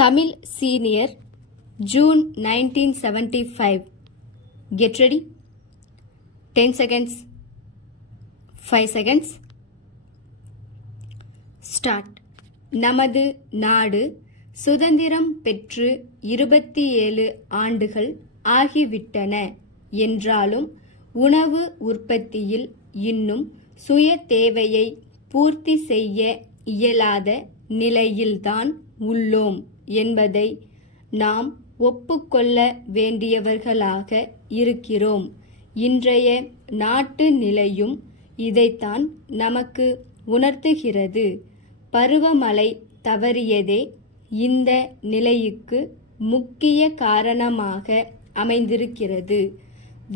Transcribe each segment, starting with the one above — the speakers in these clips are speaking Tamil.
Tamil Senior, June 1975. Get ready. 10 seconds. 5 seconds. Start. நமது நாடு சுதந்திரம் பெற்று 27 ஆண்டுகள் ஆகிவிட்டன என்றாலும் உணவு உற்பத்தியில் இன்னும் சுய தேவையை பூர்த்தி செய்ய இயலாத நிலையில்தான் உள்ளோம் என்பதை நாம் ஒப்புக்கொள்ள வேண்டியவர்களாக இருக்கிறோம். இன்றைய நாட்டு நிலையும் இதைத்தான் நமக்கு உணர்த்துகிறது. பருவமழை தவறியதே இந்த நிலைக்கு முக்கிய காரணமாக அமைந்திருக்கிறது.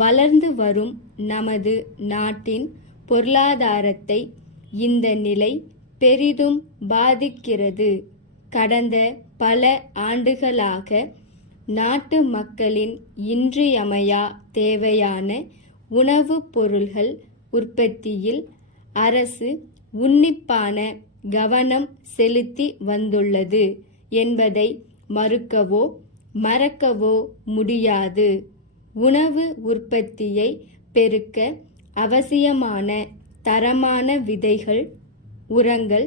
வளர்ந்து வரும் நமது நாட்டின் பொருளாதாரத்தை இந்த நிலை பெரிதும் பாதிக்கிறது. கடந்த பல ஆண்டுகளாக நாட்டு மக்களின் இன்றியமையா தேவையான உணவுப் பொருள்கள் உற்பத்தியில் அரசு உன்னிப்பான கவனம் செலுத்தி வந்துள்ளது என்பதை மறுக்கவோ மறக்கவோ முடியாது. உணவு உற்பத்தியை பெருக்க அவசியமான தரமான விதைகள், உரங்கள்,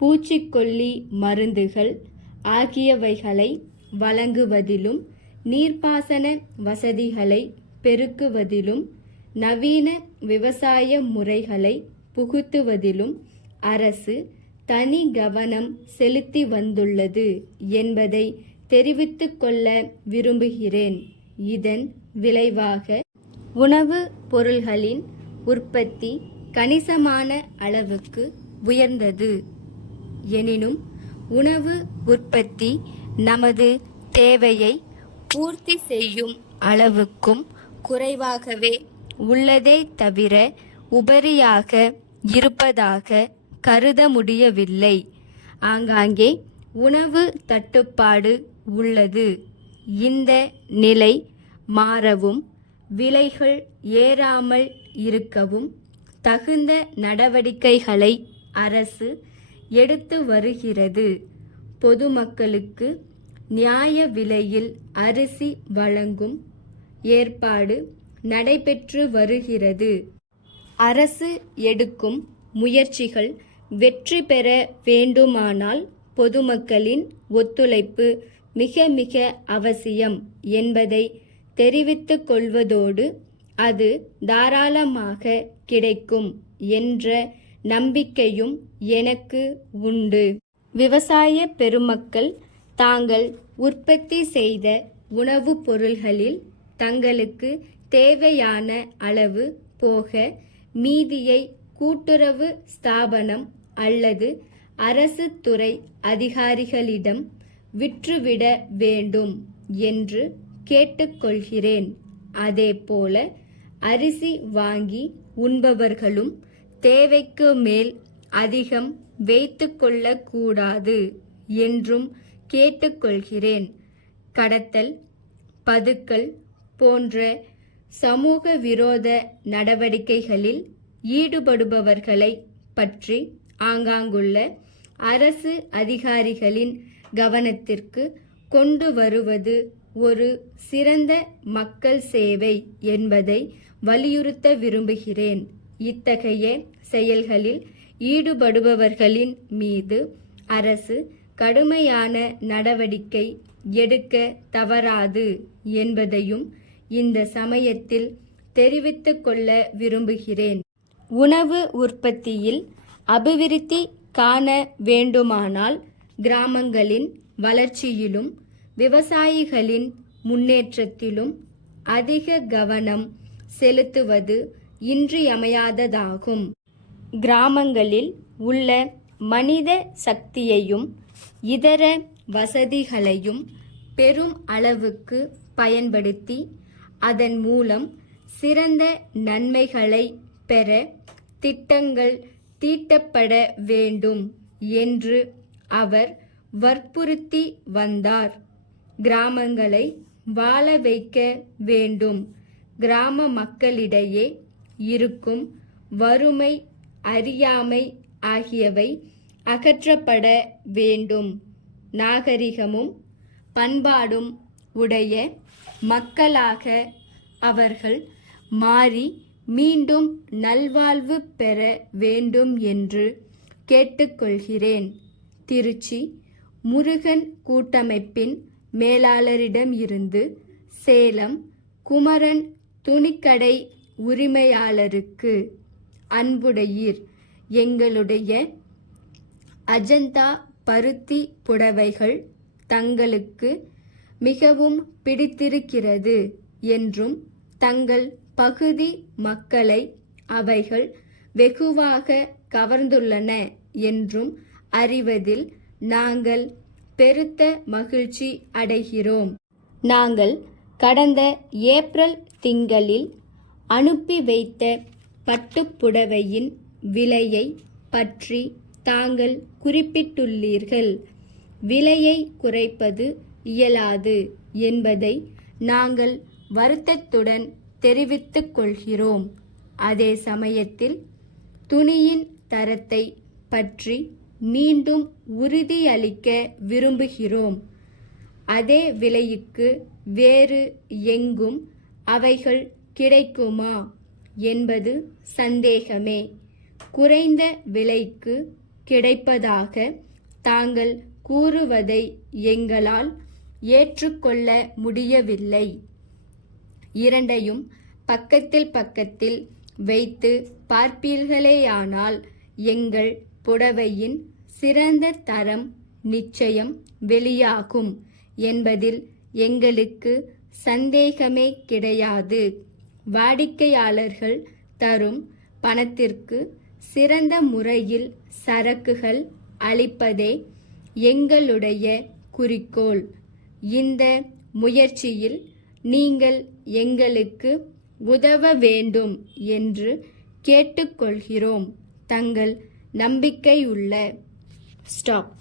பூச்சிக்கொல்லி மருந்துகள் ஆகியவைகளை வழங்குவதிலும் நீர்ப்பாசன வசதிகளை பெருக்குவதிலும் நவீன விவசாய முறைகளை புகுத்துவதிலும் அரசு தனி கவனம் செலுத்தி வந்துள்ளது என்பதை தெரிவித்துக் கொள்ள விரும்புகிறேன். இதன் விளைவாக உணவு பொருள்களின் உற்பத்தி கணிசமான அளவுக்கு உயர்ந்தது. எனினும் உணவு உற்பத்தி நமது தேவையை பூர்த்தி செய்யும் அளவுக்கும் குறைவாகவே உள்ளதே தவிர உபரியாக இருப்பதாக கருத முடியவில்லை. ஆங்காங்கே உணவு தட்டுப்பாடு உள்ளது. இந்த நிலை மாறவும் விலைகள் ஏறாமல் இருக்கவும் தகுந்த நடவடிக்கைகளை அரசு எடுத்து வருகிறது. பொதுமக்களுக்கு நியாய விலையில் அரிசி வழங்கும் ஏற்பாடு நடைபெற்று வருகிறது. அரசு எடுக்கும் முயற்சிகள் வெற்றி பெற வேண்டுமானால் பொதுமக்களின் ஒத்துழைப்பு மிக மிக அவசியம் என்பதை தெரிவித்துக் கொள்வதோடு அது தாராளமாக கிடைக்கும் என்ற நம்பிக்கையும் எனக்கு உண்டு. விவசாய பெருமக்கள் தாங்கள் உற்பத்தி செய்த உணவுப் பொருள்களில் தங்களுக்கு தேவையான அளவு போக மீதியை கூட்டுறவு ஸ்தாபனம் அல்லது அரசு துறை அதிகாரிகளிடம் விற்றுவிட வேண்டும் என்று கேட்டுக்கொள்கிறேன். அதேபோல அரிசி வாங்கி உண்பவர்களும் தேவைக்கு மேல் அதிகம் வைத்து கொள்ளக்கூடாது என்றும் கேட்டுக்கொள்கிறேன். கடத்தல், பதுக்கல் போன்ற சமூக விரோத நடவடிக்கைகளில் ஈடுபடுபவர்களை பற்றி ஆங்காங்குள்ள அரசு அதிகாரிகளின் கவனத்திற்கு கொண்டு வருவது ஒரு சிறந்த மக்கள் சேவை என்பதை வலியுறுத்த விரும்புகிறேன். இத்தகைய செயல்களில் ஈடுபடுபவர்களின் மீது அரசு கடுமையான நடவடிக்கை எடுக்க தவறாது என்பதையும் இந்த சமயத்தில் தெரிவித்துக் கொள்ள விரும்புகிறேன். உணவு உற்பத்தியில் அபிவிருத்தி காண வேண்டுமானால் கிராமங்களின் வளர்ச்சியிலும் விவசாயிகளின் முன்னேற்றத்திலும் அதிக கவனம் செலுத்துவது இன்றியமையாததாகும். கிராமங்களில் உள்ள மனித சக்தியையும் இதர வசதிகளையும் பெரும் அளவுக்கு பயன்படுத்தி அதன் மூலம் சிறந்த நன்மைகளை பெற திட்டங்கள் தீட்டப்பட வேண்டும் என்று அவர் வற்புறுத்தி வந்தார். கிராமங்களை வாழ வைக்க வேண்டும். கிராம மக்களிடையே இருக்கும் வறுமை, அறியாமை ஆகியவை அகற்றப்பட வேண்டும். நாகரிகமும் பண்பாடும் உடைய மக்களாக அவர்கள் மாறி மீண்டும் நல்வாழ்வு பெற வேண்டும் என்று கேட்டுக்கொள்கிறேன். திருச்சி முருகன் கூட்டமைப்பின் மேலாளரிடம் இருந்து சேலம் குமரன் துணிக்கடை உரிமையாளருக்கு. அன்புடையீர், எங்களுடைய அஜந்தா பருத்தி புடவைகள் தங்களுக்கு மிகவும் பிடித்திருக்கிறது என்றும் தங்கள் பகுதி மக்களை அவைகள் வெகுவாக கவர்ந்துள்ளன என்றும் அறிவதில் நாங்கள் பெருத்த மகிழ்ச்சி அடைகிறோம். நாங்கள் கடந்த ஏப்ரல் திங்களில் அனுப்பி வைத்த பட்டுப்புடவையின் விலையை பற்றி தாங்கள் குறிப்பிட்டுள்ளீர்கள். விலையை குறைப்பது இயலாது என்பதை நாங்கள் வருத்தத்துடன் தெரிவித்துக் கொள்கிறோம். அதே சமயத்தில் துணியின் தரத்தை பற்றி மீண்டும் உறுதியளிக்க விரும்புகிறோம். அதே விலைக்கு வேறு எங்கும் அவைகள் கிடைக்குமா என்பது சந்தேகமே. குறைந்த விலைக்கு கிடைப்பதாக தாங்கள் கூறுவதை எங்களால் ஏற்றுக்கொள்ள முடியவில்லை. இரண்டையும் பக்கத்தில் பக்கத்தில் வைத்து பார்ப்பீர்களேயானால் எங்கள் புடவையின் சிறந்த தரம் நிச்சயம் வெளியாகும் என்பதில் எங்களுக்கு சந்தேகமே கிடையாது. வாடிக்கையாளர்கள் தரும் பணத்திற்கு சிறந்த முறையில் சரக்குகள் அளிப்பதே எங்களுடைய குறிக்கோள். இந்த முயற்சியில் நீங்கள் எங்களுக்கு உதவ வேண்டும் என்று கேட்டுக்கொள்கிறோம். தங்கள் நம்பிக்கையுள்ள ஸ்டாப்.